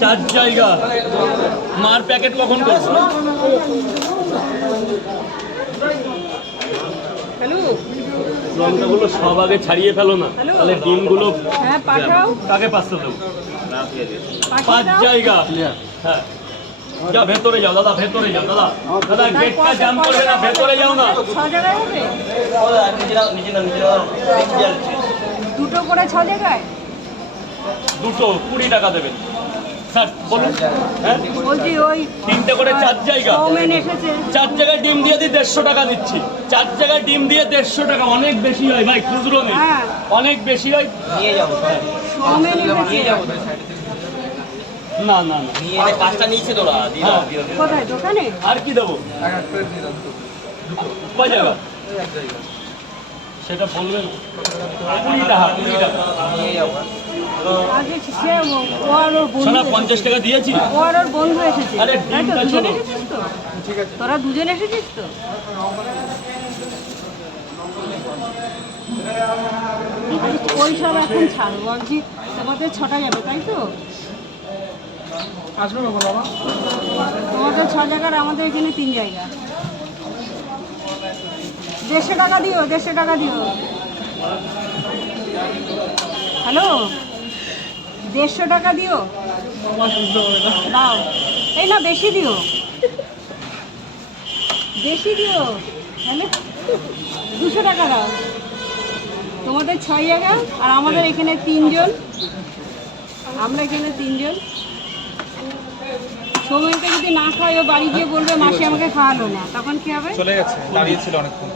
চার জায়গা মার প্যাকেট কখন করছো? লঙ্কাগুলো সব আগে ছাড়িয়ে ফেলো না, তাহলে ডিমগুলো কাকে পাঁচটা দেবো? 5 জায়গা। হ্যাঁ যা ভেতরে যাও দাদা, ভেতরে যাও দাদা, দাদা গেটটা জাম করবে না, ভেতরে যাও না। 6 জায়গায় হবে দুটো করে 6 জায়গায় দুটো 20 টাকা দেবেন স্যার, বলুন। হ্যাঁ বলছি ওই 3টে করে 4 জায়গা, চাউমিন এসেছে 4 জায়গায় ডিম দিয়ে দিই 150 টাকা দিচ্ছি। 4 জায়গায় ডিম দিয়ে 150 টাকা, অনেক বেশি হয় ভাই, খুচরো নেই, হ্যাঁ। অনেক বেশি হয়। নিয়ে যাবো চাউমিন নিয়ে যাবো না না না, নিয়ে এনে কাজটা নিয়েছে তোরা দিয়ে দাও, দিয়ে দাও। কোথায় দোকানে? আর কি দেবো? কয় জায়গা সেটা বলবেন। 20 টাকা, 20 টাকা নিয়ে যাবো। আগে সে ও আর ওর বন্ধু সোনা 50 টাকা দিয়েছি। ও আর ওর বন্ধু এসেছে। আরে তাই তো, ডিমটা দুজন ছোট। এসেছিস তো? তোরা দুজন এসেছিস তো? ওই সব এখন ছাড়ো, বলছি তোমাদের 6টা যাবে তাই তো? আসবে বাবা বাবা তোমাদের 6 জায়গার, আমাদের এখানে 3 জায়গা। 150 টাকা দিও, 150 টাকা দিও। হ্যালো, 150 টাকা দিও, দাও। এই না, বেশি দিও, বেশি দিও। হ্যালো, 200 টাকা দাও। তোমাদের 6 জায়গা আর আমাদের এখানে 3 জন, আমরা এখানে 3 জন। সময়টা যদি না খায়, ও বাড়ি গিয়ে বলবে মাসি আমাকে খাওয়ালো না, তখন কি হবে? চলে গেছে, দাঁড়িয়েছিল অনেকক্ষণ।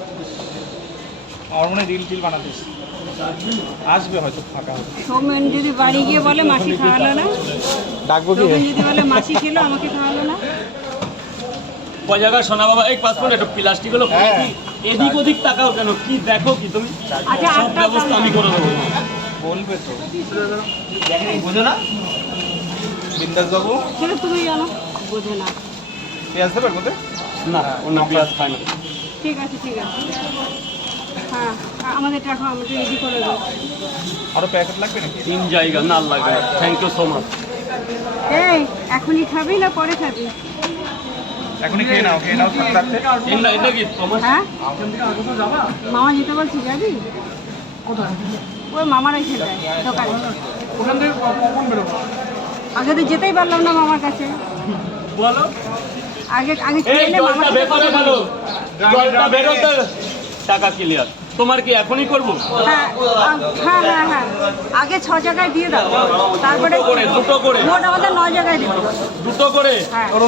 আমার মনে হয় রিল টিল বানাতে আসবে, হয়তো ফাঁকা হবে। সৌমেন যদি বাড়ি গিয়ে বলে মাসি খাওয়ালো না, ডাকবো কি? সৌমেন যদি বলে মাসি খেলো আমাকে খাওয়ালো না, কয় জায়গা সোনা বাবা? এই পাসপোর্ট একটু প্লাস্টিক গুলো খুলে হ্যাঁ। দিই। এদিক ওদিক তাকাও কেন? কি দেখো কি তুমি? আচ্ছা, সব ব্যবস্থা আমি করে দেবো। বলবে তো। দেখেন বোঝো না? বিন্দাস বাবু, সেটা তুমি জানো, বোঝে না। পেঁয়াজ দেবে কোথায়? না অন্য পেঁয়াজ খায় না। ঠিক আছে, ঠিক আছে। হ্যাঁ, আমাদের টাকা আমাদের রেডি করে দাও। আরো প্যাকেট লাগবে নাকি? 3 জায়গা না লাগে। Thank you so much. এই, এখনই খাবি না পরে খাবি? এখনই খেয়ে নাও, খেয়ে নাও, সাথে রাখতে। এটা কি তোমার? হ্যাঁ, মামা যেতে বলছি, যাবি? ওই মামার এসে যায় দোকানে। ওখান থেকে কখন বেরোবো? আগে তো যেতেই পারলাম না মামার কাছে। বলো। আগে আগে এই খেলে জলটা মামার ভেতরে ফেলো, জলটা বেরোতে। টাকা ক্লিয়ার। তোমার কি এখনই করবো? হ্যাঁ, হ্যাঁ, হ্যাঁ, হ্যাঁ। আগে 6 জায়গায় দিয়ে দাও, তারপরে দুটো করে মোট আমাদের 9 জায়গায় দেবো। দুটো করে। হ্যাঁ।